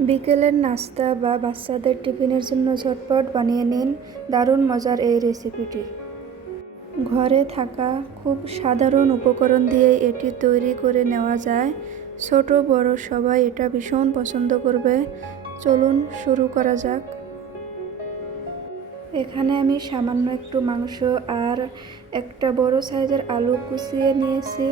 বিকেলের নাস্তা বা বাচ্চাদের টিফিনের জন্য ঝটপট বানিয়ে নিন দারুণ মজার এই রেসিপিটি। ঘরে থাকা খুব সাধারণ উপকরণ দিয়ে এটি তৈরি করে নেওয়া যায়। ছোট বড় সবাই এটা ভীষণ পছন্দ করবে। চলুন শুরু করা যাক। এখানে আমি সামান্য একটু মাংস আর একটা বড় সাইজের আলু কুচিয়ে নিয়েছি।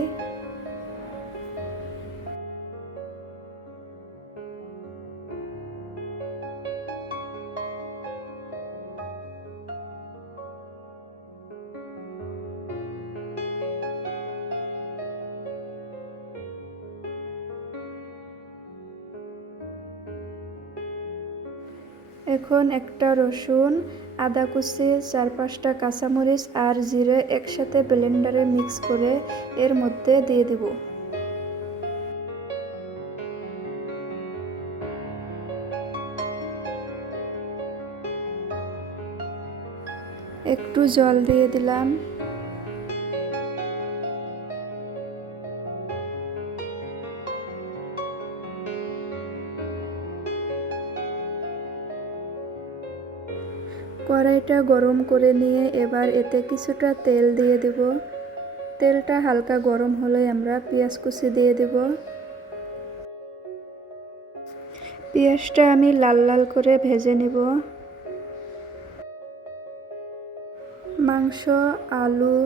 এখন একটা রসুন, আদা কুচি, 4-5টা কাঁচামরিচ আর জিরে একসাথে ব্লেন্ডারে মিক্স করে এর মধ্যে দিয়ে দেব। একটু জল দিয়ে দিলাম। কড়াইটা গরম করে নিয়ে এবার এতে কিছুটা তেল দিয়ে দেব। তেলটা হালকা গরম হলে আমরা পেঁয়াজ কুচি দিয়ে দেব। পেঁয়াজটা আমি লাল লাল করে ভেজে নেব। মাংস, আলু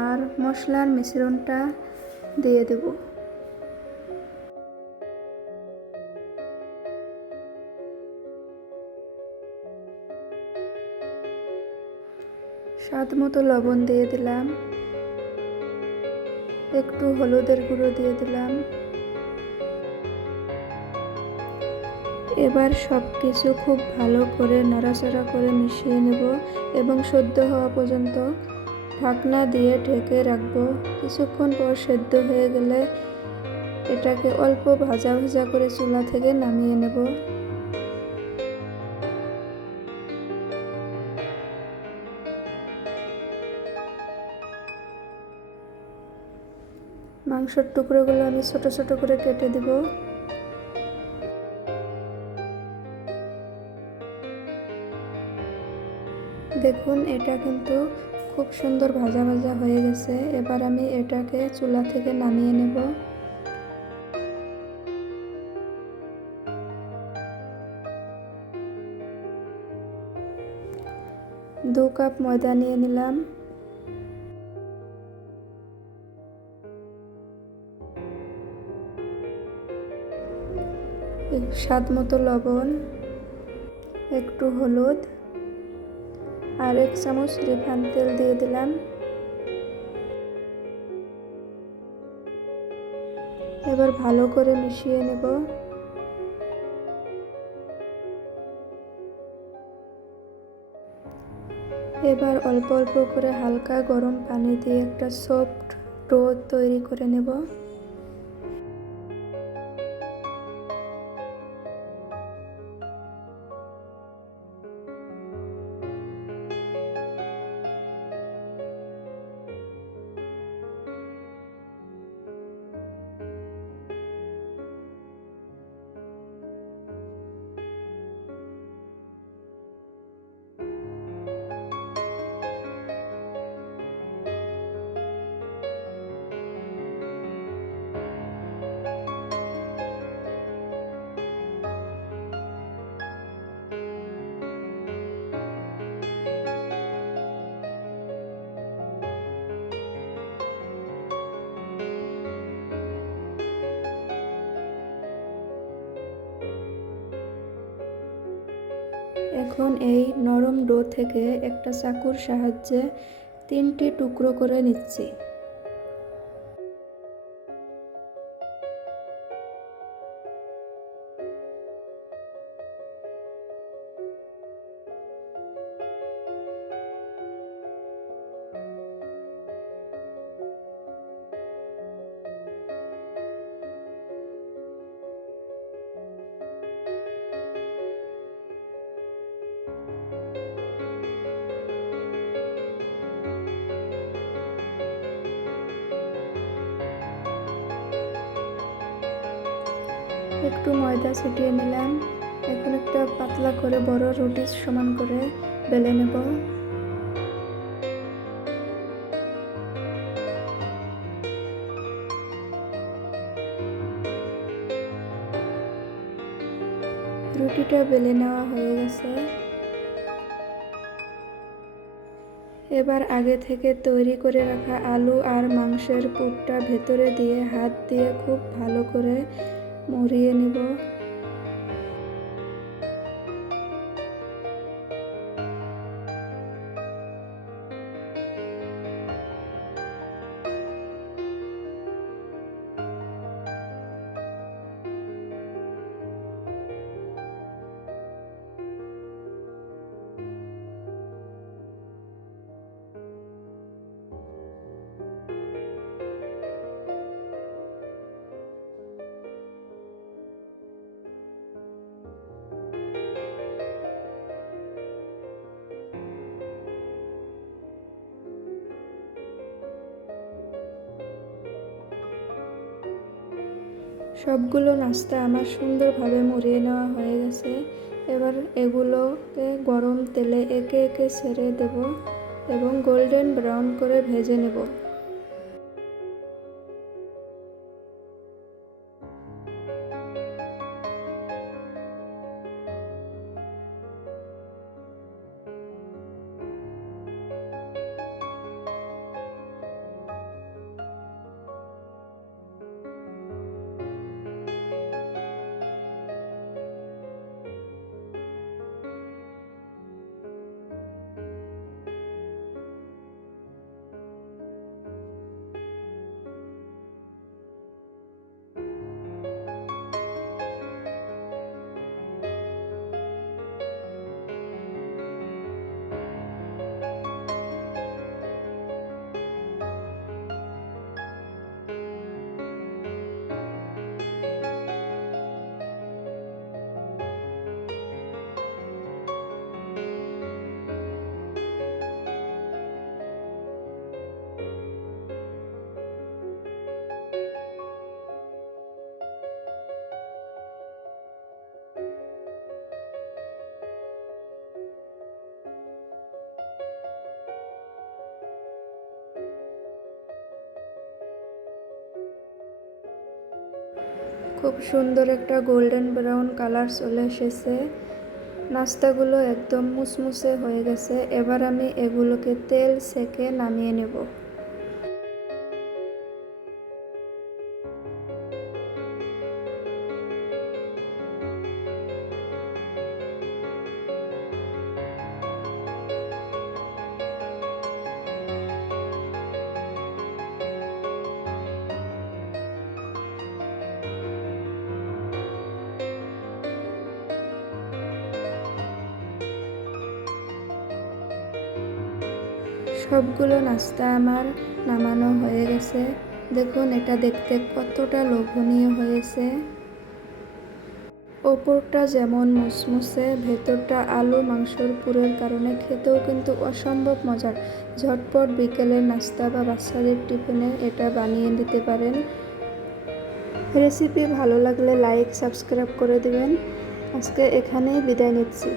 আর মশলার মিশ্রণটা দিয়ে দেব। স্বাদ মতো লবণ দিয়ে দিলাম। একটু হলুদের গুঁড়ো দিয়ে দিলাম। এবার সব কিছু খুব ভালো করে নাড়াচাড়া করে মিশিয়ে নেব এবং সেদ্ধ হওয়া পর্যন্ত ঢাকনা দিয়ে ঢেকে রাখবো। কিছুক্ষণ পর সেদ্ধ হয়ে গেলে এটাকে অল্প ভাজা ভাজা করে চুলা থেকে নামিয়ে নেব। মাংসের টুকরোগুলো আমি ছোট ছোট করে কেটে দেব। দেখুন এটা কিন্তু খুব সুন্দর ভাজা ভাজা হয়ে গেছে। এবার আমি এটাকে চুলা থেকে নামিয়ে নেব। 2 কাপ ময়দা নিয়ে নিলাম। স্বাদ মতো লবণ, একটু হলুদ আর 1 চামচ রিফাইন্ড তেল দিয়ে দিলাম। এবার ভালো করে মিশিয়ে নেব। এবার অল্প অল্প করে হালকা গরম পানি দিয়ে একটা সফট ডো তৈরি করে নেব। এখন এই নরম ডো থেকে একটা চাকুর সাহায্যে 3টি টুকরো করে নিচ্ছি। একটু ময়দা ছিটিয়ে নিলাম। এখন একটা পাতলা করে বড় রুটি সমান করে বেলে নেব। রুটিটা বেলে নেওয়া হয়ে গেছে। এবার আগে থেকে তৈরি করে রাখা আলু আর মাংসের পুরটা ভেতরে দিয়ে হাত দিয়ে খুব ভালো করে মুড়িয়ে নিব। সবগুলো নাস্তা আমার সুন্দরভাবে মুড়িয়ে নেওয়া হয়ে গেছে। এবার এগুলোকে গরম তেলে একে একে ছেড়ে দেব এবং গোল্ডেন ব্রাউন করে ভেজে নেব। খুব সুন্দর একটা গোল্ডেন ব্রাউন কালার চলে এসেছে। নাস্তাগুলো একদম মুসমুসে হয়ে গেছে। এবার আমি এগুলোকে তেল সেকে নামিয়ে নেব। সবগুলো নাস্তা আমার নামানো হয়ে গেছে। দেখুন এটা দেখতে কতটা লোভনীয় হয়েছে। ওপরটা যেমন মুসমুসে, ভেতরটা আলু মাংসর পুরের কারণে খেতেও কিন্তু অসম্ভব মজার। ঝটপট বিকেলের নাস্তা বা বাচ্চাদের টিফিনে এটা বানিয়ে দিতে পারেন। রেসিপি ভালো লাগলে লাইক সাবস্ক্রাইব করে দিবেন। আজকে এখানেই বিদায় নিচ্ছি।